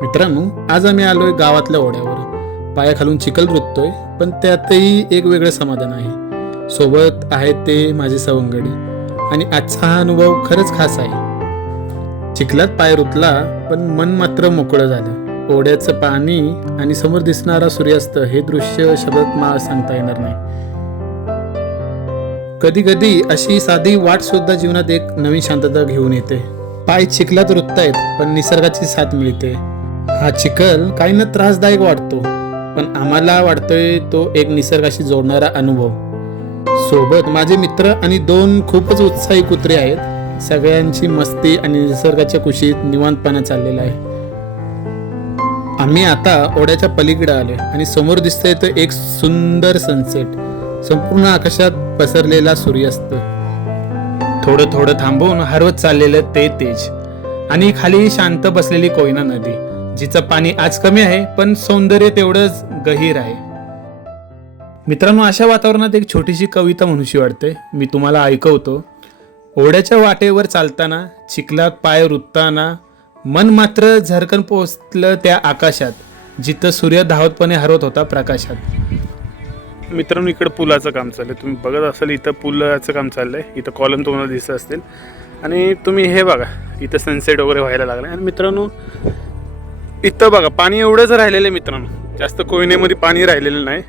मित्रांनो आज आम्ही आलोय गावातल्या ओढ्यावर. पायाखालून चिखल रुततोय पण त्यातही एक वेगळं समाधान आहे. सोबत आहेत ते माझे सवंगडी. आणि आजचा हा अनुभव खरंच खास आहे. चिखलात पाय रुतला पण मन मात्र मोकळं झालं. ओढ्याचं पाणी आणि समोर दिसणारा सूर्यास्त हे दृश्य शब्दात मला सांगता येणार नाही. कधी कधी अशी साधी वाट सुद्धा जीवनात एक नवीन शांतता घेऊन येते. पाय चिखलात रुततायत पण निसर्गाची साथ मिळते. हा चिखल काही ना त्रासदायक वाटतो पण आम्हाला वाटतोय तो एक निसर्गाशी जोडणारा अनुभव. सोबत माझे मित्र आणि दोन खूपच उत्साही कुत्रे आहेत. सगळ्यांची मस्ती आणि निसर्गाच्या कुशीत निवांतपणा चाललेला आहे. आम्ही आता ओढ्याच्या पलीकडे आलोय आणि समोर दिसतंय तर एक सुंदर सनसेट संपूर्ण आकाशात पसरलेला सूर्यास्त. थोडं थोडं थांबवून हरवत चाललेलं ते तेज. आणि खाली शांत बसलेली कोयना नदी. जिचं पाणी आज कमी आहे पण सौंदर्य तेवढंच गहीर आहे. मित्रांनो अशा वातावरणात एक छोटीशी कविता म्हणूशी वाटते. मी तुम्हाला ऐकवतो. ओढ्याच्या वाटेवर चालताना चिखलात पाय रुतताना मन मात्र झरकन पोहोचलं त्या आकाशात जिथं सूर्य धावतपणे हरवत होता प्रकाशात. मित्रांनो इकडं पुलाचं काम चाललं तुम्ही बघत असाल इथं पुलाचं काम चाललं आहे इथं कॉलम तुम्हाला दिसत असतील. आणि तुम्ही हे बघा इथं सनसेट वगैरे व्हायला लागलं आणि मित्रांनो इथं बघा पाणी एवढंच राहिलेलं आहे मित्रांनो. जास्त कोयनेमध्ये पाणी राहिलेलं नाही.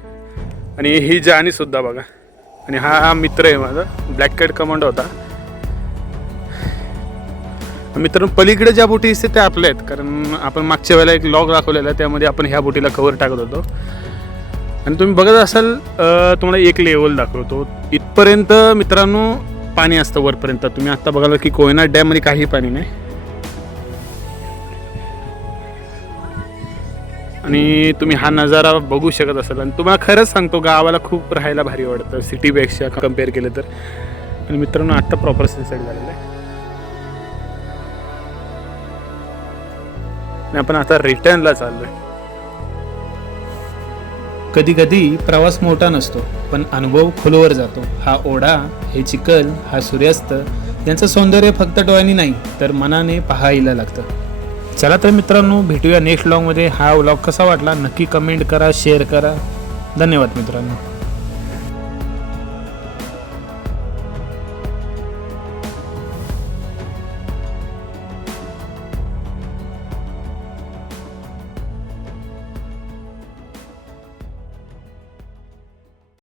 आणि ही जाणीसुद्धा बघा. आणि हा हा मित्र आहे माझा ब्लॅक कॅट कमांडो होता. मित्रांनो पलीकडे ज्या बोटी दिसते त्या आपल्या आहेत. कारण आपण मागच्या वेळेला एक लॉग दाखवलेला आहे, त्यामध्ये आपण ह्या बोटीला कवर टाकत होतो. आणि तुम्ही बघत असाल तुम्हाला एक लेवल दाखवतो. इथपर्यंत मित्रांनो पाणी असतं वरपर्यंत. तुम्ही आत्ता बघाल की कोयना डॅममध्ये काही पाणी नाही. आणि तुम्ही हा नजारा बघू शकत असाल. आणि तुम्हाला खरंच सांगतो गावाला खूप राहायला भारी वाटतं. सिटीपेक्षा कंपेअर केलं तर. आणि मित्रांनो आत्ता प्रॉपर सनसेट झालेला आहे. आणि आपण आता रिटर्नला चाललोय. कधी कधी प्रवास मोठा नसतो पण अनुभव खोलवर जातो. हा ओढा हे चिखल हा सूर्यास्त यांचं सौंदर्य फक्त डोळ्यांनी नाही तर मनाने पाहायला लागतं. चला तर मित्रांनो भेटूया नेक्स्ट व्लॉगमध्ये हा व्लॉग कसा वाटला? नक्की कमेंट करा शेअर करा. धन्यवाद मित्रांनो.